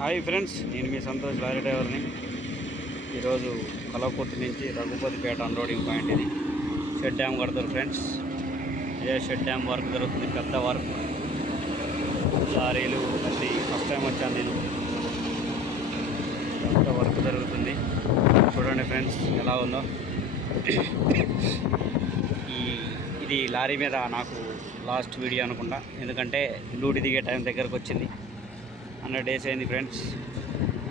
Hi friends నేను మీ Santosh lorry డ్రైవర్ని. ఈరోజు కలవకుర్తి నుంచి రఘుపతిపేట అన్లోడింగ్ పాయింట్ ఇది. షెడ్ డ్యామ్ కడతారు ఫ్రెండ్స్. ఇదే షెడ్ డ్యామ్ వర్క్ జరుగుతుంది పెద్ద వర్క్. లారీలు అన్ని ఫస్ట్ టైం వచ్చాను నేను. పెద్ద వర్క్ జరుగుతుంది. చూడండి ఫ్రెండ్స్ ఎలా ఉందో. ఈ ఇది లారీ మీద నాకు లాస్ట్ వీడియో అనుకుంటా. ఎందుకంటే డ్యూటీ దిగే టైం దగ్గరకు వచ్చింది. హండ్రెడ్ డేస్ అయింది ఫ్రెండ్స్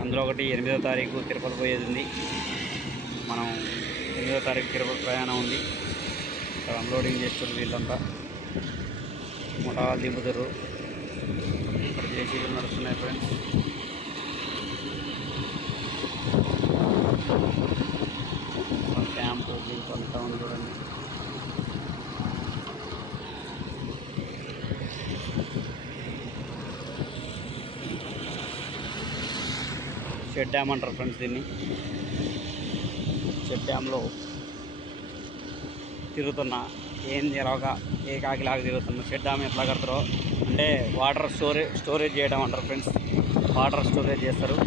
అందులో ఒకటి ఎనిమిదో తారీఖు తిరుపతి పోయేది ఉంది. మనం ఎనిమిదో తారీఖు తిరుపతి ప్రయాణం ఉంది. ఇక్కడ అన్లోడింగ్ చేస్తారు వీళ్ళంతా. ముఠాలు దింపుతారు. ఇక్కడ జేసీబీలు నడుస్తున్నాయి ఫ్రెండ్స్ క్యాంపు అంతా ఉంది చూడండి. షెడ్ డ్యామ్ అంటారు ఫ్రెండ్స్ దీన్ని. షెడ్ డ్యామ్లో తిరుగుతున్న ఏం జరగక ఏ కాకిలాగా తిరుగుతున్న షెడ్ డ్యామ్ ఎట్లా కడతారో అంటే వాటర్ స్టోరేజ్ స్టోరేజ్ చేయడం అంటారు ఫ్రెండ్స్. వాటర్ స్టోరేజ్ చేస్తారు.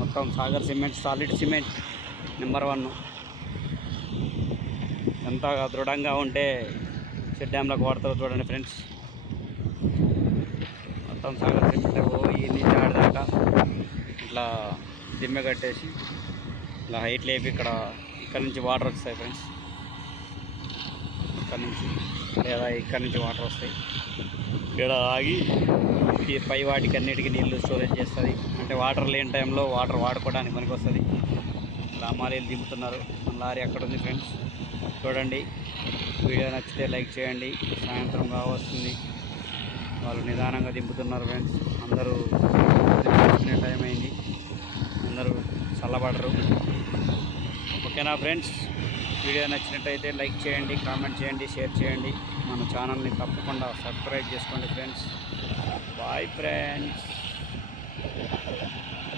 మొత్తం Sagar cement solid cement number one. ఎంత దృఢంగా ఉంటే షెడ్ డ్యామ్లోకి వాడతారు చూడండి ఫ్రెండ్స్. మొత్తం సాగర్ సిమెంట్ ఇట్లా దిమ్మె కట్టేసి ఇలా హైట్ లేపి ఇక్కడ ఇక్కడ నుంచి వాటర్ వస్తాయి ఫ్రెండ్స్. ఇక్కడ నుంచి లేదా ఇక్కడ నుంచి వాటర్ వస్తాయి. ఇక్కడ ఆగి ఈ పై వాటికి అన్నిటికీ నీళ్ళు స్టోరేజ్ చేస్తుంది. అంటే వాటర్ లేని టైంలో వాటర్ వాడుకోవడానికి పనికి వస్తుంది. రామాలీలు దింపుతున్నారు. మన లారీ అక్కడ ఉంది ఫ్రెండ్స్. చూడండి. వీడియో నచ్చితే లైక్ చేయండి. సాయంత్రం కావస్తుంది. వాళ్ళు నిదానంగా దింపుతున్నారు ఫ్రెండ్స్. అందరూ దింపుకునే టైం అయింది అందరూ చల్లబడరు ఓకేనా ఫ్రెండ్స్? వీడియో నచ్చినట్టయితే లైక్ చేయండి కామెంట్ చేయండి షేర్ చేయండి. మన ఛానల్ని తప్పకుండా సబ్స్క్రైబ్ చేసుకోండి ఫ్రెండ్స్. Bye friends.